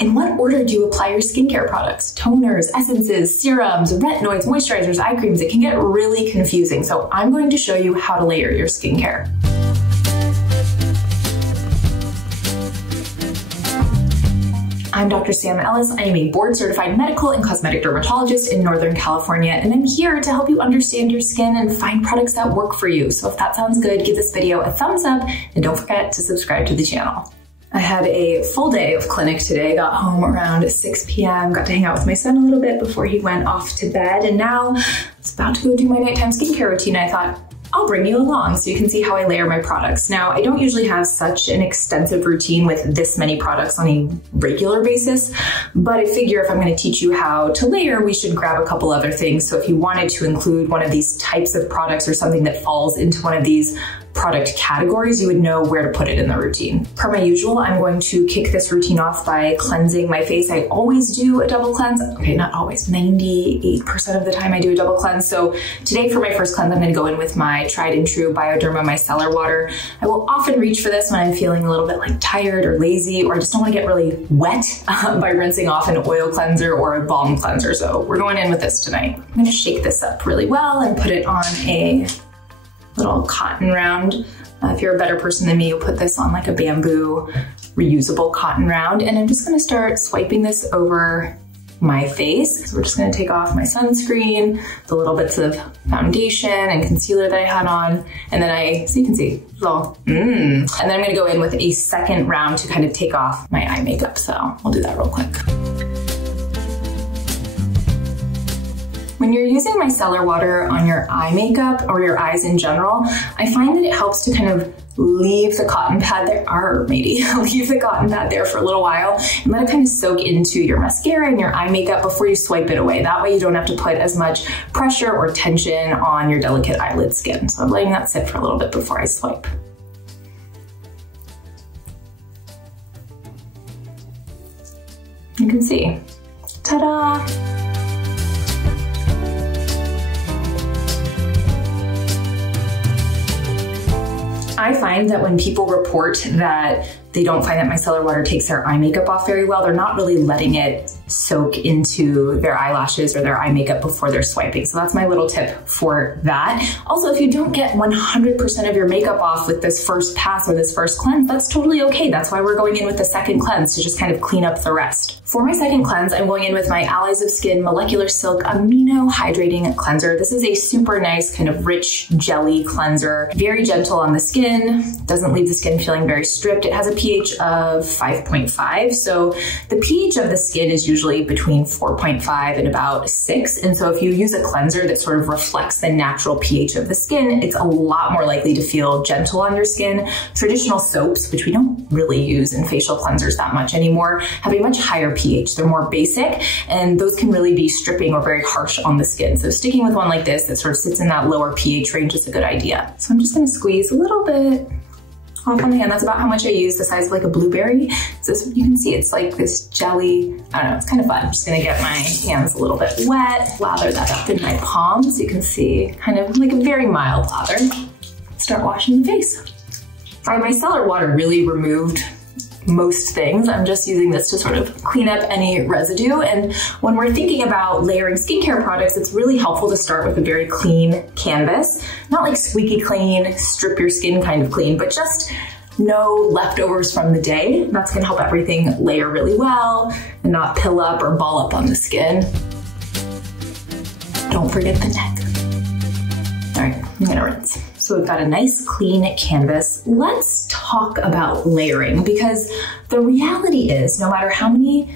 In what order do you apply your skincare products? Toners, essences, serums, retinoids, moisturizers, eye creams. It can get really confusing. So I'm going to show you how to layer your skincare. I'm Dr. Sam Ellis. I am a board-certified medical and cosmetic dermatologist in Northern California, and I'm here to help you understand your skin and find products that work for you. So if that sounds good, give this video a thumbs up, and don't forget to subscribe to the channel. I had a full day of clinic today, got home around 6 p.m., got to hang out with my son a little bit before he went off to bed, and now I was about to go do my nighttime skincare routine. I thought, I'll bring you along so you can see how I layer my products. Now, I don't usually have such an extensive routine with this many products on a regular basis, but I figure if I'm going to teach you how to layer, we should grab a couple other things. So if you wanted to include one of these types of products or something that falls into one of these product categories, you would know where to put it in the routine. Per my usual, I'm going to kick this routine off by cleansing my face. I always do a double cleanse. Okay, not always, 98% of the time I do a double cleanse. So today for my first cleanse, I'm gonna go in with my tried and true Bioderma micellar water. I will often reach for this when I'm feeling a little bit like tired or lazy, or I just don't wanna get really wet by rinsing off an oil cleanser or a balm cleanser. So we're going in with this tonight. I'm gonna shake this up really well and put it on a little cotton round. If you're a better person than me, you'll put this on like a bamboo reusable cotton round. And I'm just gonna start swiping this over my face. So we're just gonna take off my sunscreen, the little bits of foundation and concealer that I had on. And then so you can see, little, And then I'm gonna go in with a second round to kind of take off my eye makeup. So we'll do that real quick. When you're using micellar water on your eye makeup or your eyes in general, I find that it helps to kind of leave the cotton pad there, or maybe leave the cotton pad there for a little while and let it kind of soak into your mascara and your eye makeup before you swipe it away. That way you don't have to put as much pressure or tension on your delicate eyelid skin. So I'm letting that sit for a little bit before I swipe. You can see, ta-da! I find that when people report that they don't find that micellar water takes their eye makeup off very well, they're not really letting it soak into their eyelashes or their eye makeup before they're swiping. So that's my little tip for that. Also, if you don't get 100% of your makeup off with this first pass or this first cleanse, that's totally okay. That's why we're going in with the second cleanse, to just kind of clean up the rest. For my second cleanse, I'm going in with my Allies of Skin Molecular Silk Amino Hydrating Cleanser. This is a super nice kind of rich jelly cleanser, very gentle on the skin, doesn't leave the skin feeling very stripped. It has a pH of 5.5. So the pH of the skin is usually between 4.5 and about 6. And so if you use a cleanser that sort of reflects the natural pH of the skin, it's a lot more likely to feel gentle on your skin. Traditional soaps, which we don't really use in facial cleansers that much anymore, have a much higher pH. They're more basic, and those can really be stripping or very harsh on the skin. So sticking with one like this that sort of sits in that lower pH range is a good idea. So I'm just gonna squeeze a little bit off on the hand. That's about how much I use, the size of like a blueberry. So you can see it's like this jelly. I don't know, it's kind of fun. I'm just gonna get my hands a little bit wet, lather that up in my palms. So you can see kind of like a very mild lather. Start washing the face. My micellar water really removed most things. I'm just using this to sort of clean up any residue. And when we're thinking about layering skincare products, it's really helpful to start with a very clean canvas. Not like squeaky clean, strip your skin kind of clean, but just no leftovers from the day. That's gonna help everything layer really well and not pill up or ball up on the skin. Don't forget the neck. All right, I'm gonna rinse. So we've got a nice clean canvas. Let's talk about layering, because the reality is no matter how many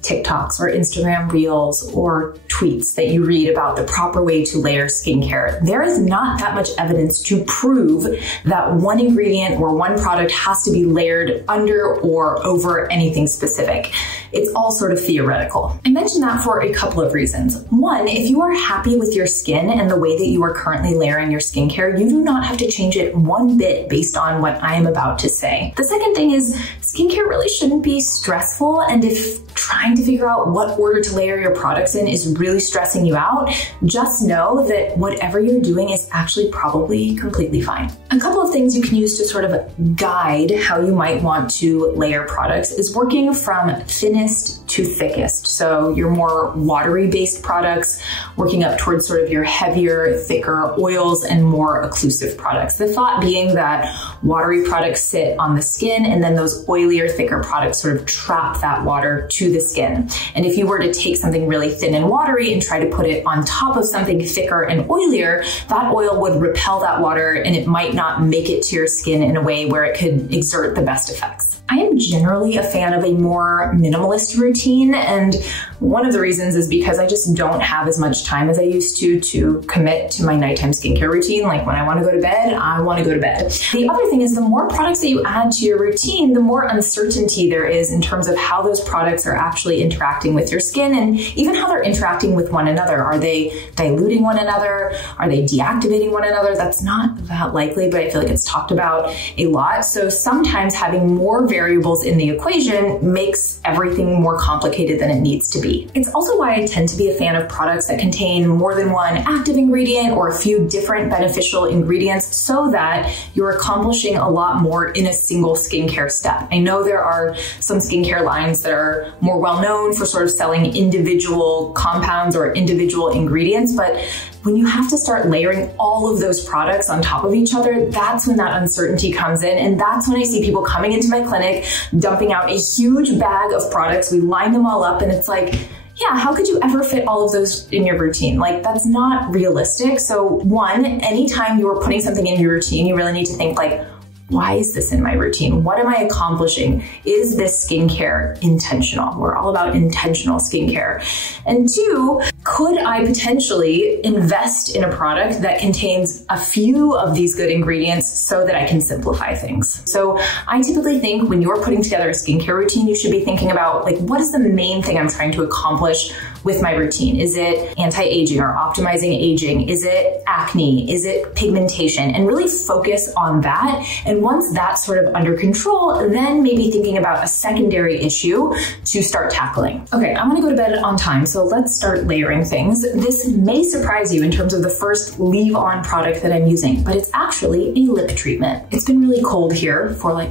TikToks or Instagram reels or tweets that you read about the proper way to layer skincare, there is not that much evidence to prove that one ingredient or one product has to be layered under or over anything specific. It's all sort of theoretical. I mention that for a couple of reasons. One, if you are happy with your skin and the way that you are currently layering your skincare, you do not have to change it one bit based on what I am about to say. The second thing is skincare really shouldn't be stressful, and if trying to figure out what order to layer your products in is really stressing you out, just know that whatever you're doing is actually probably completely fine. A couple of things you can use to sort of guide how you might want to layer products is working from thinnest thinnest to thickest. So your more watery based products, working up towards sort of your heavier, thicker oils and more occlusive products. The thought being that watery products sit on the skin and then those oilier, thicker products sort of trap that water to the skin. And if you were to take something really thin and watery and try to put it on top of something thicker and oilier, that oil would repel that water and it might not make it to your skin in a way where it could exert the best effects. I am generally a fan of a more minimalist routine, and one of the reasons is because I just don't have as much time as I used to commit to my nighttime skincare routine. Like when I want to go to bed, I want to go to bed. The other thing is the more products that you add to your routine, the more uncertainty there is in terms of how those products are actually interacting with your skin and even how they're interacting with one another. Are they diluting one another? Are they deactivating one another? That's not that likely, but I feel like it's talked about a lot. So sometimes having more variables in the equation makes everything more complicated than it needs to be. It's also why I tend to be a fan of products that contain more than one active ingredient or a few different beneficial ingredients so that you're accomplishing a lot more in a single skincare step. I know there are some skincare lines that are more well known for sort of selling individual compounds or individual ingredients, but when you have to start layering all of those products on top of each other, that's when that uncertainty comes in. And that's when I see people coming into my clinic, dumping out a huge bag of products. We line them all up and it's like, yeah, how could you ever fit all of those in your routine? Like, that's not realistic. So one, anytime you are putting something in your routine, you really need to think like, why is this in my routine? What am I accomplishing? Is this skincare intentional? We're all about intentional skincare. And two, could I potentially invest in a product that contains a few of these good ingredients so that I can simplify things? So I typically think when you're putting together a skincare routine, you should be thinking about like, what is the main thing I'm trying to accomplish with my routine? Is it anti-aging or optimizing aging? Is it acne? Is it pigmentation? And really focus on that. And once that's sort of under control, then maybe thinking about a secondary issue to start tackling. Okay, I'm gonna go to bed on time, so let's start layering things. This may surprise you in terms of the first leave-on product that I'm using, but it's actually a lip treatment. It's been really cold here for like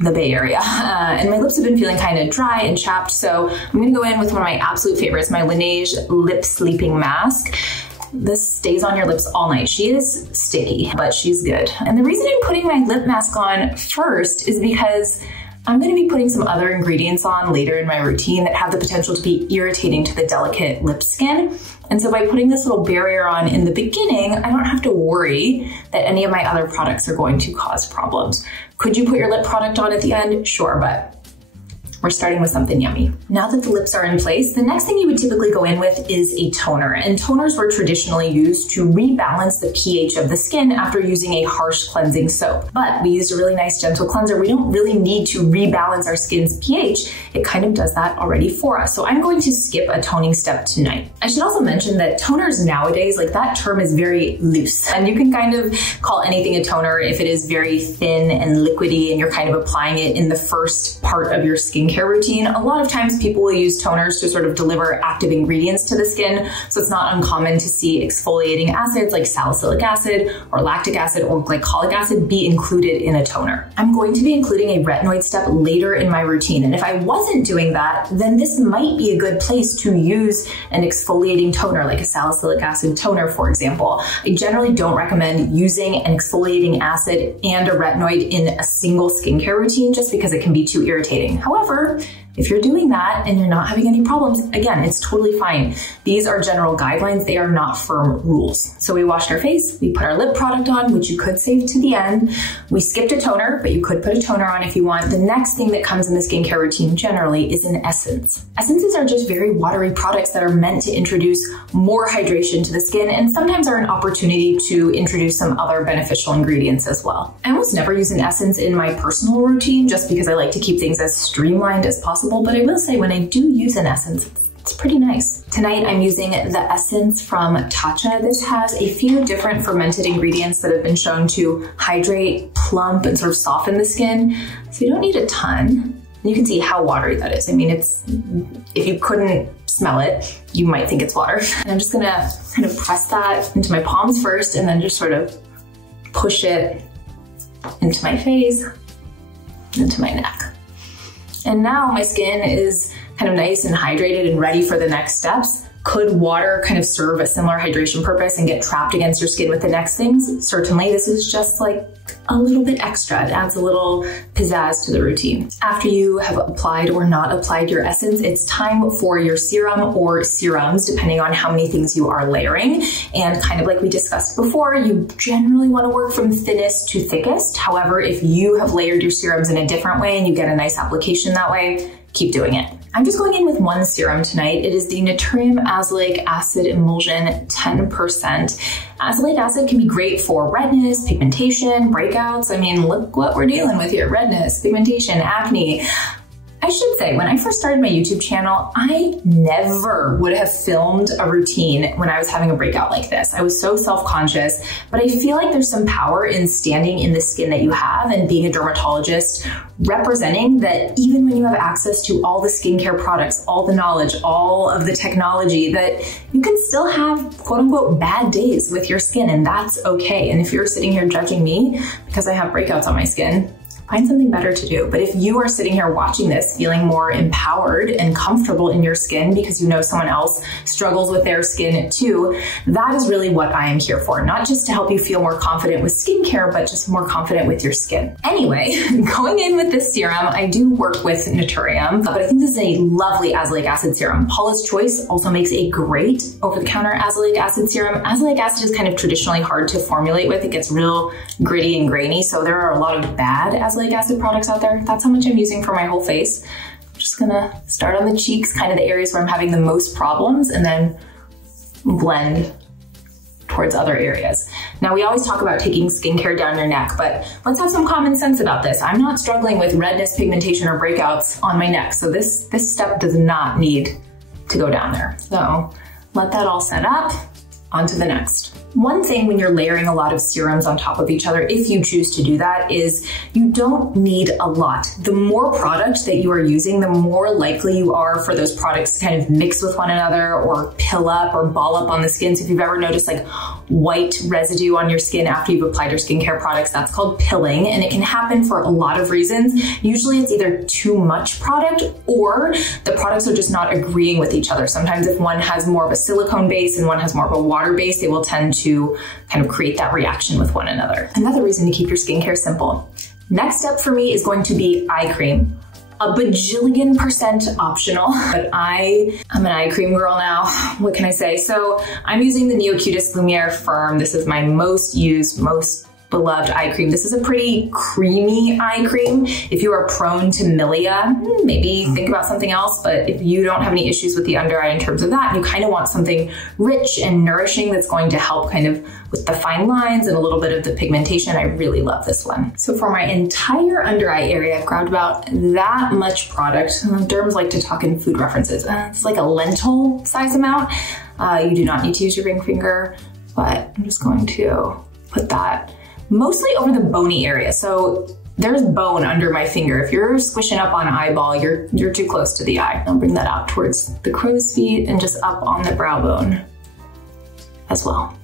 the Bay Area, and my lips have been feeling kind of dry and chapped, so I'm gonna go in with one of my absolute favorites, my Laneige Lip Sleeping Mask. This stays on your lips all night. She is sticky, but she's good. And the reason I'm putting my lip mask on first is because I'm going to be putting some other ingredients on later in my routine that have the potential to be irritating to the delicate lip skin. And so by putting this little barrier on in the beginning, I don't have to worry that any of my other products are going to cause problems. Could you put your lip product on at the end? Sure, but we're starting with something yummy. Now that the lips are in place, the next thing you would typically go in with is a toner. And toners were traditionally used to rebalance the pH of the skin after using a harsh cleansing soap. But we used a really nice gentle cleanser. We don't really need to rebalance our skin's pH. It kind of does that already for us. So I'm going to skip a toning step tonight. I should also mention that toners nowadays, like that term is very loose. And you can kind of call anything a toner if it is very thin and liquidy and you're kind of applying it in the first part of your skincare routine. A lot of times people will use toners to sort of deliver active ingredients to the skin, so it's not uncommon to see exfoliating acids like salicylic acid or lactic acid or glycolic acid be included in a toner. I'm going to be including a retinoid step later in my routine, and if I wasn't doing that, then this might be a good place to use an exfoliating toner like a salicylic acid toner, for example. I generally don't recommend using an exfoliating acid and a retinoid in a single skincare routine just because it can be too irritating. However, if you're doing that and you're not having any problems, again, it's totally fine. These are general guidelines. They are not firm rules. So we washed our face, we put our lip product on, which you could save to the end. We skipped a toner, but you could put a toner on if you want. The next thing that comes in the skincare routine generally is an essence. Essences are just very watery products that are meant to introduce more hydration to the skin and sometimes are an opportunity to introduce some other beneficial ingredients as well. I almost never use an essence in my personal routine just because I like to keep things as streamlined as possible. But I will say when I do use an essence, it's pretty nice. Tonight I'm using the essence from Tatcha. This has a few different fermented ingredients that have been shown to hydrate, plump, and sort of soften the skin. So you don't need a ton. You can see how watery that is. I mean, if you couldn't smell it, you might think it's water. And I'm just gonna kind of press that into my palms first and then just sort of push it into my face, into my neck. And now my skin is kind of nice and hydrated and ready for the next steps. Could water kind of serve a similar hydration purpose and get trapped against your skin with the next things? Certainly. This is just like a little bit extra. It adds a little pizzazz to the routine. After you have applied or not applied your essence, it's time for your serum or serums, depending on how many things you are layering. And kind of like we discussed before, you generally want to work from thinnest to thickest. However, if you have layered your serums in a different way and you get a nice application that way, keep doing it. I'm just going in with one serum tonight. It is the Naturium Azelaic Acid Emulsion 10%. Azelaic acid can be great for redness, pigmentation, breakouts. I mean, look what we're dealing with here. Redness, pigmentation, acne. I should say, when I first started my YouTube channel, I never would have filmed a routine when I was having a breakout like this. I was so self-conscious, but I feel like there's some power in standing in the skin that you have and being a dermatologist, representing that even when you have access to all the skincare products, all the knowledge, all of the technology, that you can still have quote unquote bad days with your skin, and that's okay. And if you're sitting here judging me because I have breakouts on my skin, find something better to do. But if you are sitting here watching this feeling more empowered and comfortable in your skin because you know someone else struggles with their skin too, that is really what I am here for. Not just to help you feel more confident with skincare, but just more confident with your skin. Anyway, going in with this serum, I do work with Naturium, but I think this is a lovely azelaic acid serum. Paula's Choice also makes a great over-the-counter azelaic acid serum. Azelaic acid is kind of traditionally hard to formulate with. It gets real gritty and grainy, so there are a lot of bad azelaic acid products out there. That's how much I'm using for my whole face. I'm just gonna start on the cheeks, kind of the areas where I'm having the most problems, and then blend towards other areas. Now, we always talk about taking skincare down your neck, but let's have some common sense about this. I'm not struggling with redness, pigmentation, or breakouts on my neck, so this step does not need to go down there. So let that all set up. On to the next. One thing when you're layering a lot of serums on top of each other, if you choose to do that, is you don't need a lot. The more product that you are using, the more likely you are for those products to kind of mix with one another or pill up or ball up on the skin. So if you've ever noticed like white residue on your skin after you've applied your skincare products, that's called pilling, and it can happen for a lot of reasons. Usually it's either too much product or the products are just not agreeing with each other. Sometimes if one has more of a silicone base and one has more of a water base, they will tend to kind of create that reaction with one another. Another reason to keep your skincare simple. Next step for me is going to be eye cream. A bajillion% optional, but I am an eye cream girl now. What can I say? So I'm using the Neocutis Lumiere Firm. This is my most used, most beloved eye cream. This is a pretty creamy eye cream. If you are prone to milia, maybe think about something else, but if you don't have any issues with the under eye in terms of that, you kind of want something rich and nourishing that's going to help kind of with the fine lines and a little bit of the pigmentation, I really love this one. So for my entire under eye area, I've grabbed about that much product. Derms like to talk in food references. It's like a lentil size amount. You do not need to use your ring finger, but I'm just going to put that mostly over the bony area. So there's bone under my finger. If you're squishing up on an eyeball, you're too close to the eye. I'll bring that out towards the crow's feet and just up on the brow bone as well.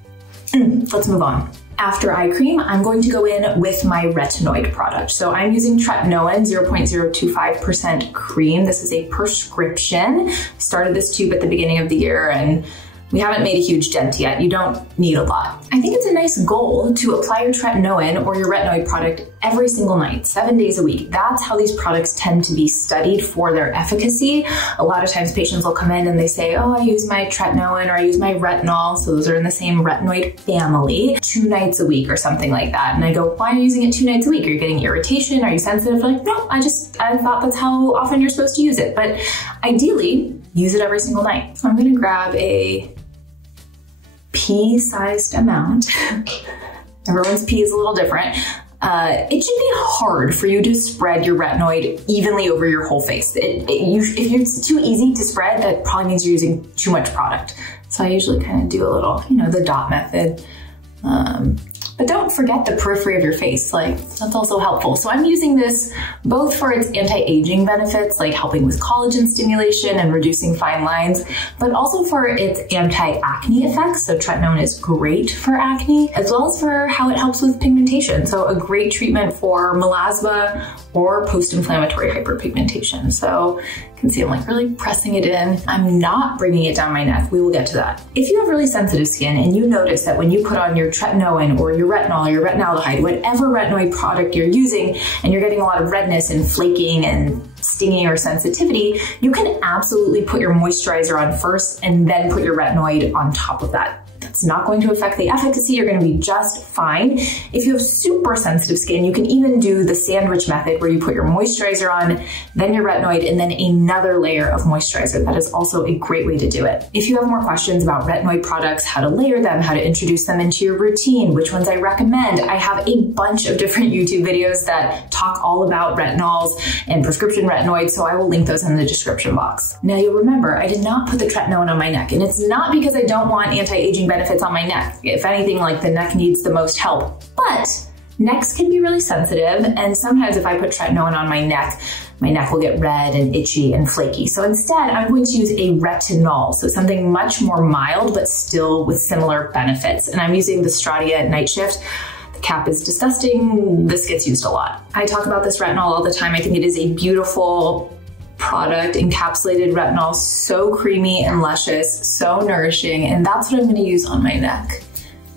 Let's move on. After eye cream, I'm going to go in with my retinoid product. So I'm using Retinoid 0.025% cream. This is a prescription. Started this tube at the beginning of the year and we haven't made a huge dent yet. You don't need a lot. I think it's a nice goal to apply your tretinoin or your retinoid product every single night, 7 days a week. That's how these products tend to be studied for their efficacy. A lot of times patients will come in and they say, oh, I use my tretinoin or I use my retinol. So those are in the same retinoid family, 2 nights a week or something like that. And I go, why are you using it 2 nights a week? Are you getting irritation? Are you sensitive? They're like, no, I thought that's how often you're supposed to use it. But ideally, use it every single night. So I'm gonna grab a pea-sized amount. Everyone's pea is a little different. It should be hard for you to spread your retinoid evenly over your whole face. If it's too easy to spread, that probably means you're using too much product. So I usually kind of do a little, the dot method. But don't forget the periphery of your face, like that's also helpful. So I'm using this both for its anti-aging benefits, like helping with collagen stimulation and reducing fine lines, but also for its anti-acne effects. So tretinoin is great for acne, as well as for how it helps with pigmentation. So a great treatment for melasma or post-inflammatory hyperpigmentation. So can see I'm like really pressing it in. I'm not bringing it down my neck. We will get to that. If you have really sensitive skin and you notice that when you put on your tretinoin or your retinol or your retinaldehyde, whatever retinoid product you're using, and you're getting a lot of redness and flaking and stinging or sensitivity, you can absolutely put your moisturizer on first and then put your retinoid on top of that. That's not going to affect the efficacy. You're going to be just fine. If you have super sensitive skin, you can even do the sandwich method where you put your moisturizer on, then your retinoid, and then another layer of moisturizer. That is also a great way to do it. If you have more questions about retinoid products, how to layer them, how to introduce them into your routine, which ones I recommend, I have a bunch of different YouTube videos that talk all about retinols and prescription retinoids, so I will link those in the description box. Now you'll remember, I did not put the tretinoin on my neck, and it's not because I don't want anti-aging benefits on my neck. If anything, like the neck needs the most help. But necks can be really sensitive, and sometimes if I put tretinoin on my neck will get red and itchy and flaky. So instead, I'm going to use a retinol, so something much more mild, but still with similar benefits. And I'm using the Stratia Night Shift. The cap is disgusting. This gets used a lot. I talk about this retinol all the time. I think it is a beautiful product, encapsulated retinol, so creamy and luscious, so nourishing, and that's what I'm going to use on my neck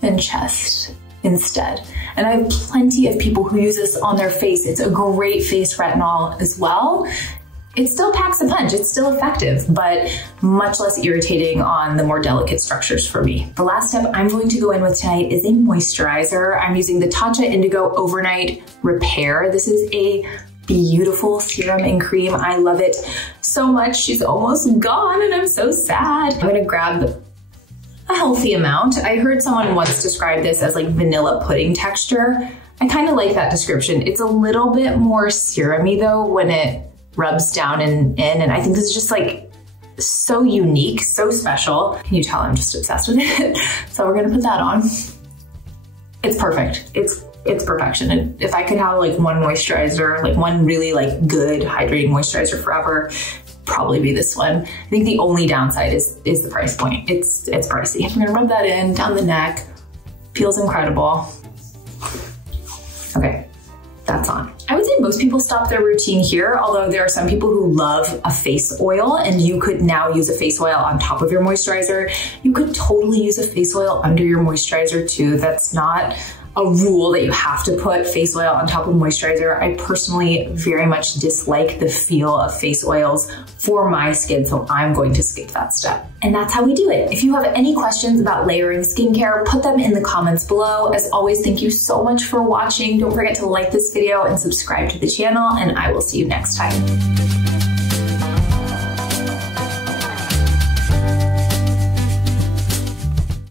and chest instead. And I have plenty of people who use this on their face. It's a great face retinol as well. It still packs a punch, it's still effective, but much less irritating on the more delicate structures for me. The last step I'm going to go in with tonight is a moisturizer. I'm using the Tatcha Indigo Overnight Repair. This is a beautiful serum and cream. I love it so much. She's almost gone and I'm so sad. I'm gonna grab a healthy amount. I heard someone once describe this as like vanilla pudding texture. I kind of like that description. It's a little bit more serumy though when it rubs down and I think this is just like so unique, so special. Can you tell I'm just obsessed with it? So we're gonna put that on. It's perfect. It's perfection. And if I could have like one moisturizer, like one really like good hydrating moisturizer forever, probably be this one. I think the only downside is the price point. It's pricey. I'm gonna rub that in down the neck. Feels incredible. Okay, that's on. I would say most people stop their routine here, although there are some people who love a face oil, and you could now use a face oil on top of your moisturizer. You could totally use a face oil under your moisturizer too. That's not a rule that you have to put face oil on top of moisturizer. I personally very much dislike the feel of face oils for my skin, so I'm going to skip that step. And that's how we do it. If you have any questions about layering skincare, put them in the comments below. As always, thank you so much for watching. Don't forget to like this video and subscribe to the channel, and I will see you next time.